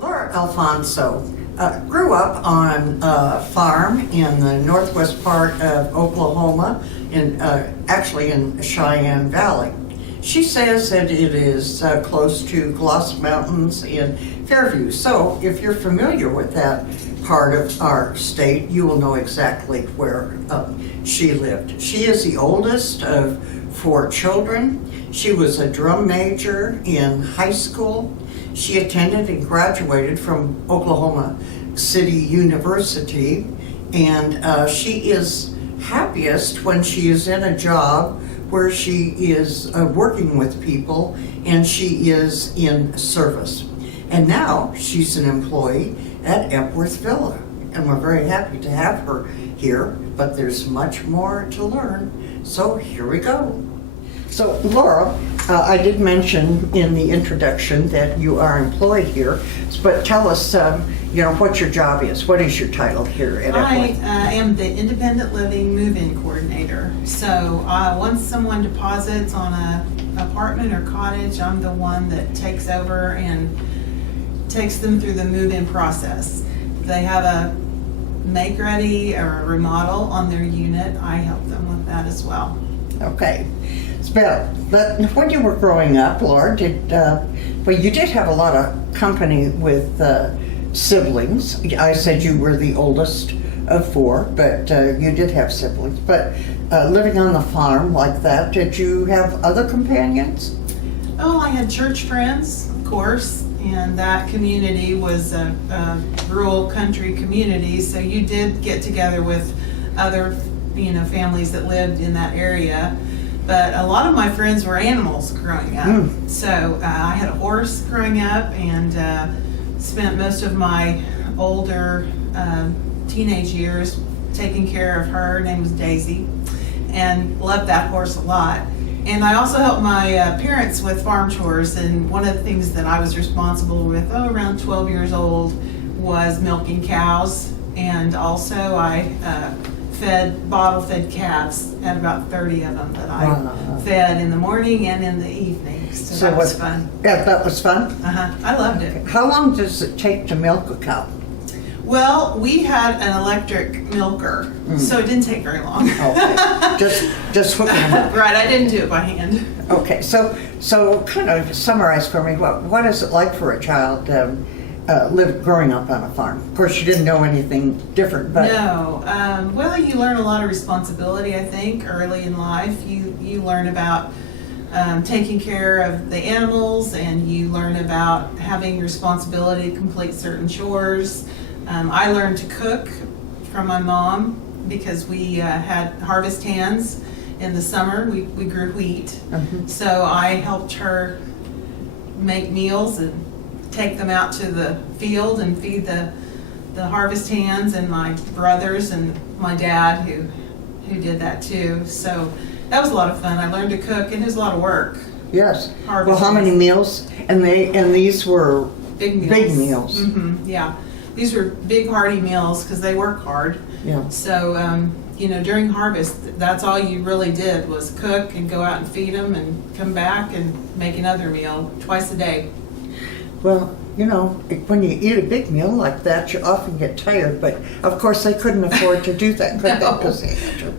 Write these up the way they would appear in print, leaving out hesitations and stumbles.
Laura Alfonso grew up on a farm in the northwest part of Oklahoma, actually in Cheyenne Valley. She says that it is close to Gloss Mountains in Fairview. So if you're familiar with that part of our state, you will know exactly where she lived. She is the oldest of 4 children. She was a drum major in high school. She attended and graduated from Oklahoma City University, and she is happiest when she is in a job where she is working with people and she is in service. And now she's an employee at Epworth Villa, and we're very happy to have her here, but there's much more to learn, so here we go. So Laura, I did mention in the introduction that you are employed here, but tell us, what your job is. What is your title here at Epworth? I am the Independent Living Move-In Coordinator. So once someone deposits on an apartment or cottage, I'm the one that takes over and takes them through the move-in process. If they have a make-ready or a remodel on their unit, I help them with that as well. Okay. But when you were growing up, Laura, you did have a lot of company with siblings. I said you were the oldest of 4, but you did have siblings. But living on the farm like that, did you have other companions? Oh, I had church friends, of course, and that community was a rural country community, so you did get together with other families that lived in that area. But a lot of my friends were animals growing up. So I had a horse growing up and spent most of my older teenage years taking care of her. Her name was Daisy, and loved that horse a lot. And I also helped my parents with farm chores, and one of the things that I was responsible with around 12 years old was milking cows, and also I bottle-fed calves, had about 30 of them that I fed in the morning and in the evening. So that was fun. Yeah, that was fun? I loved it. How long does it take to milk a cow? Well, we had an electric milker, so it didn't take very long. Okay, just hooking them up. Right, I didn't do it by hand. Okay, so kind of summarize for me, what is it like for a child growing up on a farm? Of course, you didn't know anything different, but... No. Well, you learn a lot of responsibility, I think, early in life. You learn about taking care of the animals, and you learn about having responsibility to complete certain chores. I learned to cook from my mom because we had harvest hands in the summer. We grew wheat. So I helped her make meals and take them out to the field and feed the harvest hands, and my brothers and my dad who did that too. So that was a lot of fun. I learned to cook, and it was a lot of work. Yes. Harvest well, how many meals? And these were big meals. Big meals. Yeah, these were big hearty meals because they work hard. Yeah. So during harvest, that's all you really did was cook and go out and feed them and come back and make another meal twice a day. Well, when you eat a big meal like that, you often get tired, but of course they couldn't afford to do that, could they? 'Cause they had to.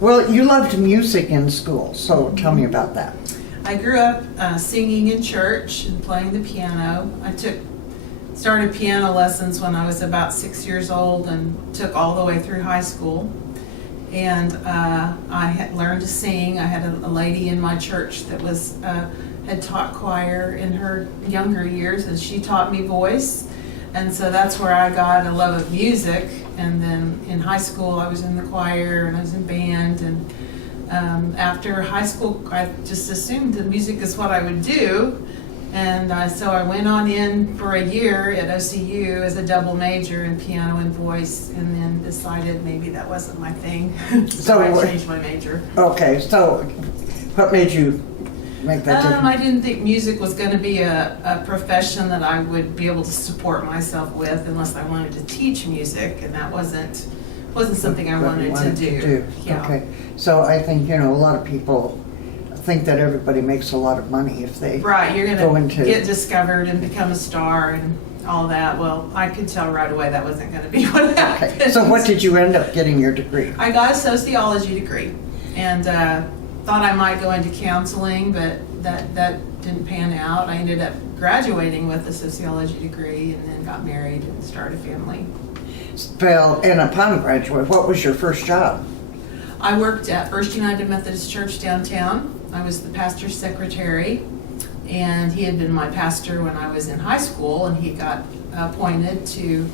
Well, you loved music in school, so tell me about that. I grew up singing in church and playing the piano. I started piano lessons when I was about 6 years old and took all the way through high school. And I had learned to sing. I had a lady in my church that had taught choir in her younger years, and she taught me voice. And so that's where I got a love of music. And then in high school, I was in the choir and I was in band. And after high school, I just assumed that music is what I would do. And so I went on in for a year at OCU as a double major in piano and voice, and then decided maybe that wasn't my thing. So I changed my major. Okay, so what made you make that difference? I didn't think music was going to be a profession that I would be able to support myself with unless I wanted to teach music, and that wasn't something I wanted to do. Yeah. Okay, so I think a lot of people think that everybody makes a lot of money if they right. You're go going into to get discovered and become a star, and all that. Well, I could tell right away that wasn't going to be what happened. Okay. So what did you end up getting your degree? I got a sociology degree, and thought I might go into counseling, but that didn't pan out. I ended up graduating with a sociology degree, and then got married and started a family. Well, and upon graduate, what was your first job? I worked at First United Methodist Church downtown. I was the pastor's secretary, and he had been my pastor when I was in high school, and he got appointed to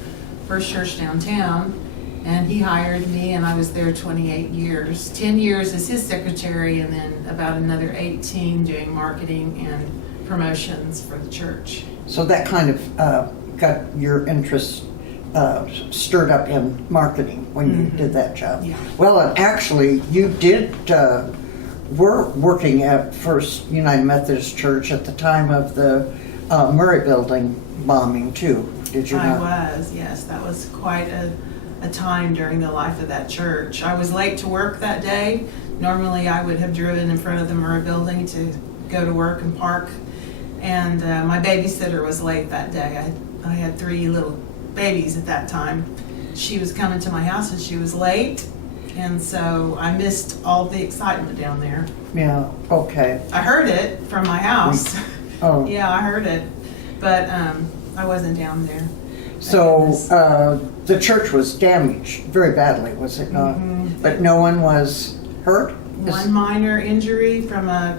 First Church downtown, and he hired me, and I was there 28 years. 10 years as his secretary, and then about another 18 doing marketing and promotions for the church. So that kind of got your interest stirred up in marketing when you did that job. Yeah. Well, and actually, you were working at First United Methodist Church at the time of the Murray Building bombing too, did you I not? was, yes. That was quite a time during the life of that church. I was late to work that day. Normally, I would have driven in front of the Murray Building to go to work and park. And my babysitter was late that day. I had 3 little babies at that time. She was coming to my house and she was late. And so I missed all the excitement down there. Yeah, okay. I heard it from my house. Oh. Yeah, I heard it. But I wasn't down there. So the church was damaged very badly, was it not? Mhm. But no one was hurt? One minor injury from a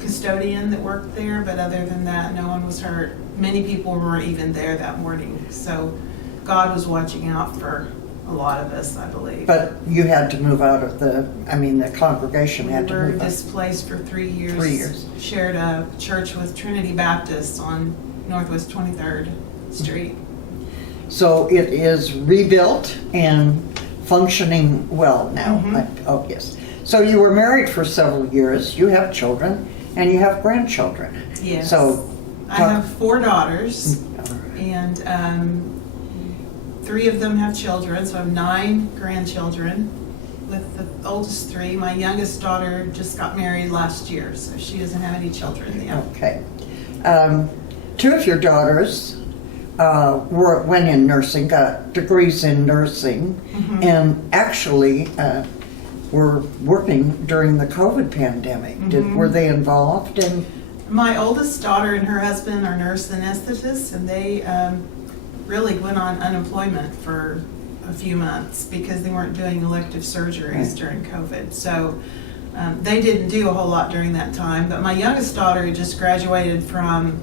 custodian that worked there, but other than that, no one was hurt. Many people weren't even there that morning, so God was watching out for a lot of us, I believe. But you had to move out of the congregation We had to were move out. displaced for 3 years. 3 years. Shared a church with Trinity Baptist on Northwest 23rd Street. So it is rebuilt and functioning well now. Mhm. Oh, yes. So you were married for several years. You have children and you have grandchildren. Yes. So I have 4 daughters, all right. and 3 of them have children, so I have 9 grandchildren. With the oldest 3, my youngest daughter just got married last year, so she doesn't have any children yet. Okay. 2 of your daughters went in nursing, got degrees in nursing, Mhm. and actually were working during the COVID pandemic. Mhm. Were they involved in? My oldest daughter and her husband are nurse anesthetists, and they really went on unemployment for a few months because they weren't doing elective surgeries Right. during COVID. So they didn't do a whole lot during that time. But my youngest daughter just graduated from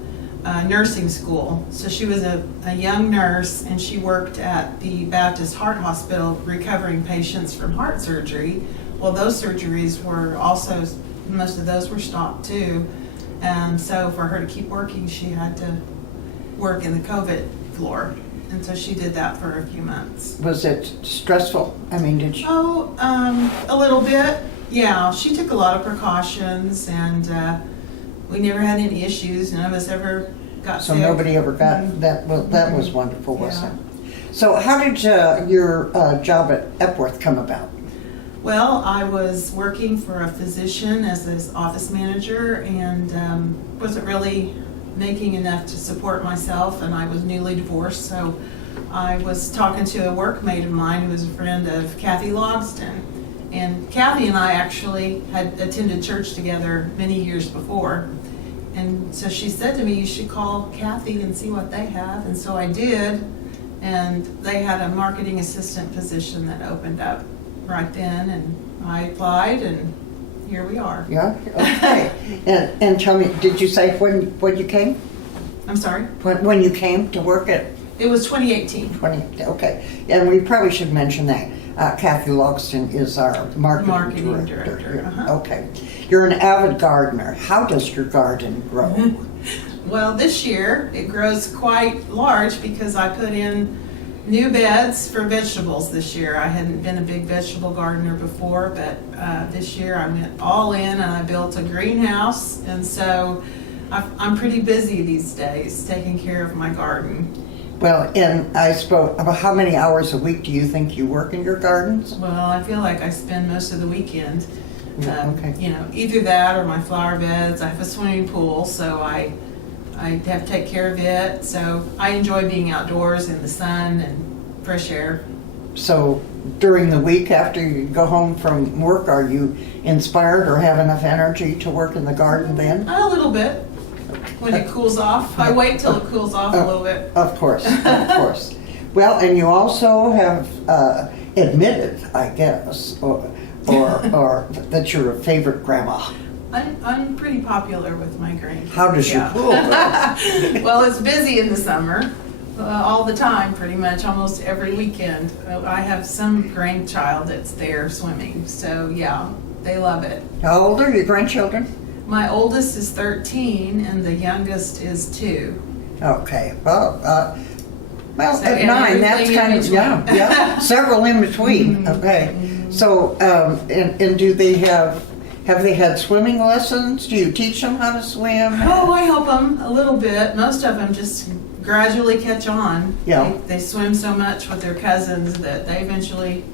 nursing school. So she was a young nurse, and she worked at the Baptist Heart Hospital recovering patients from heart surgery. Well, those surgeries were also, most of those were stopped too. And so for her to keep working, she had to work in the COVID floor. And so she did that for a few months. Was it stressful? I mean, did you? Oh, a little bit. Yeah, she took a lot of precautions, and we never had any issues. None of us ever got So sick. nobody ever got Mhm. that? Well, that was wonderful, wasn't Yeah. it? So how did your job at Epworth come about? Well, I was working for a physician as his office manager, and wasn't really making enough to support myself, and I was newly divorced, so I was talking to a workmate of mine who was a friend of Kathy Logston. And Kathy and I actually had attended church together many years before. And so she said to me, you should call Kathy and see what they have. And so I did, and they had a marketing assistant position that opened up right then, and I applied, and here we are. Yeah, okay. And tell me, did you say when you came? I'm sorry? When you came to work at It was 2018. 20, okay. And we probably should mention that. Kathy Logston is our marketing director. Uh-huh. Okay. You're an avid gardener. How does your garden grow? Well, this year it grows quite large because I put in new beds for vegetables this year. I hadn't been a big vegetable gardener before, but this year I went all in and I built a greenhouse. And so I'm pretty busy these days taking care of my garden. Well, and I suppose, about how many hours a week do you think you work in your gardens? Well, I feel like I spend most of the weekend. Yeah, okay. You know, either that or my flower beds. I have a swimming pool, so I I have to take care of it, so I enjoy being outdoors in the sun and fresh air. So during the week after you go home from work, are you inspired or have enough energy to work in the garden then? A little bit, when it cools off. I wait till it cools off a little bit. Of course, of course. Well, and you also have admitted, I guess, or that you're a favorite grandma. I'm pretty popular with my grandkids. How does your pool go? Well, it's busy in the summer, all the time, pretty much, almost every weekend. I have some grandchild that's there swimming, so yeah, they love it. How old are your grandchildren? My oldest is 13 and the youngest is 2. Okay, well, So, at yeah, 9, that's everything in kind of, yeah, several in between. Okay, so, and do they have they had swimming lessons? Do you teach them how to swim? Oh, I help them a little bit. Most of them just gradually catch on. Yeah. They swim so much with their cousins that they eventually,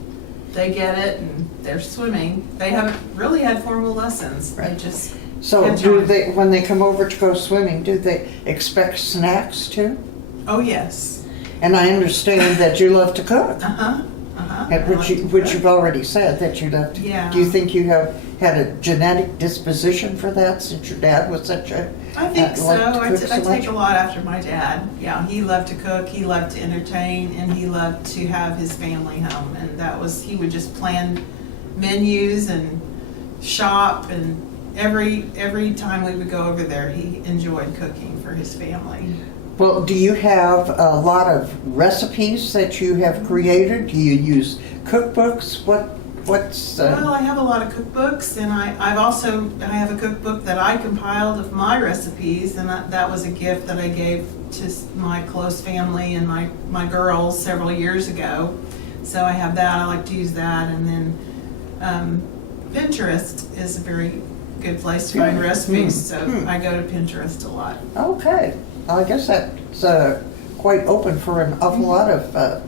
they get it and they're swimming. They haven't really had formal lessons. They Right. just So catch do on. they, when they come over to go swimming, do they expect snacks too? Oh, yes. And I understand that you love to cook, Uh-huh. I which like to which cook. you've already said that you love to. Yeah. Do you think you have had a genetic disposition for that since your dad was such a? I think so. liked to I cook t- so I much? take a lot after my dad. Yeah, he loved to cook, he loved to entertain, and he loved to have his family home. And that was, he would just plan menus and shop, and every time we would go over there, he enjoyed cooking for his family. Well, do you have a lot of recipes that you have created? Do you use cookbooks? What's Well, I have a lot of cookbooks, and I have a cookbook that I compiled of my recipes, and that was a gift that I gave to my close family and my girls several years ago. So I have that. I like to use that, and then Pinterest is a very good place to find recipes. So I go to Pinterest a lot. Okay, I guess that's quite open for an awful lot of Lots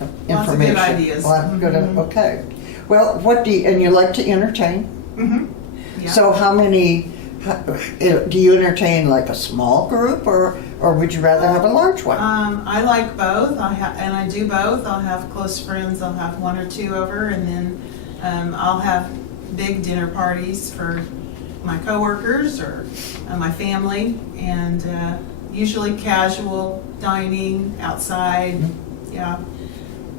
of information. good ideas. A lot of good. Mhm. Okay. Well, and you like to entertain? Mm-hmm. Yeah. So how many? Do you entertain like a small group, or would you rather have a large one? I like both. I do both. I'll have close friends. I'll have 1 or 2 over, and then I'll have big dinner parties for my coworkers or my family, and usually casual dining outside. Yeah.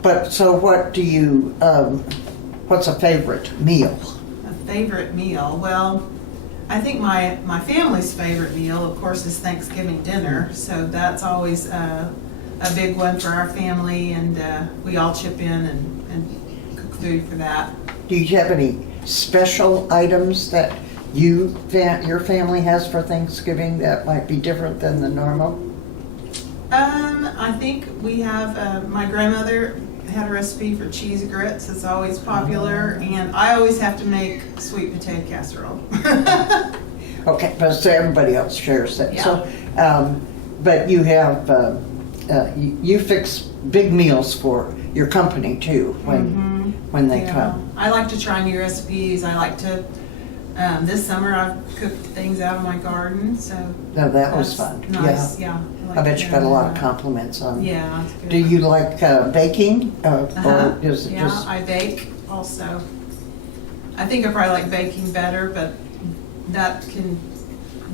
But so what do you? What's a favorite meal? A favorite meal? Well, I think my family's favorite meal, of course, is Thanksgiving dinner. So that's always a big one for our family, and we all chip in and cook food for that. Do you have any special items that your family has for Thanksgiving that might be different than the normal? I think we have, my grandmother had a recipe for cheese grits. It's always popular, and I always have to make sweet potato casserole. Okay, but so everybody else shares that. Yeah. So, but you have you fix big meals for your company too when they Yeah. come. I like to try new recipes. I like to, this summer I've cooked things out of my garden, so. No, that was that's fun. Nice, yeah. I bet you got a lot of that. compliments on. Yeah. It's good. Do you like baking, Uh-huh. or is it Yeah, just? I bake also. I think I probably like baking better, but that can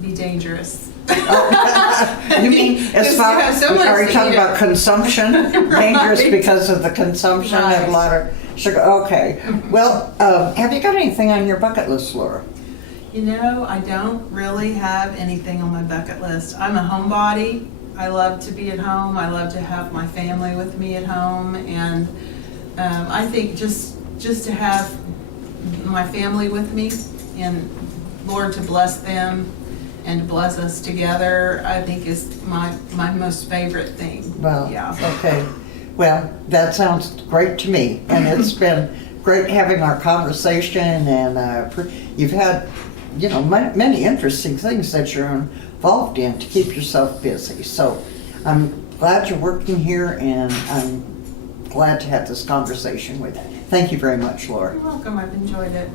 be dangerous. You mean as Because far you have so much are you to talking eat. about consumption? Dangerous Right. because of the consumption of Right. a lot of sugar. Okay. Well, have you got anything on your bucket list, Laura? You know, I don't really have anything on my bucket list. I'm a homebody. I love to be at home. I love to have my family with me at home, and I think just to have my family with me, and Lord to bless them and to bless us together, I think is my most favorite thing. Well, Yeah. okay. Well, that sounds great to me, and it's been great having our conversation, and you've had, many interesting things that you're involved in to keep yourself busy. So I'm glad you're working here, and I'm glad to have this conversation with you. Thank you very much, Laura. You're welcome. I've enjoyed it.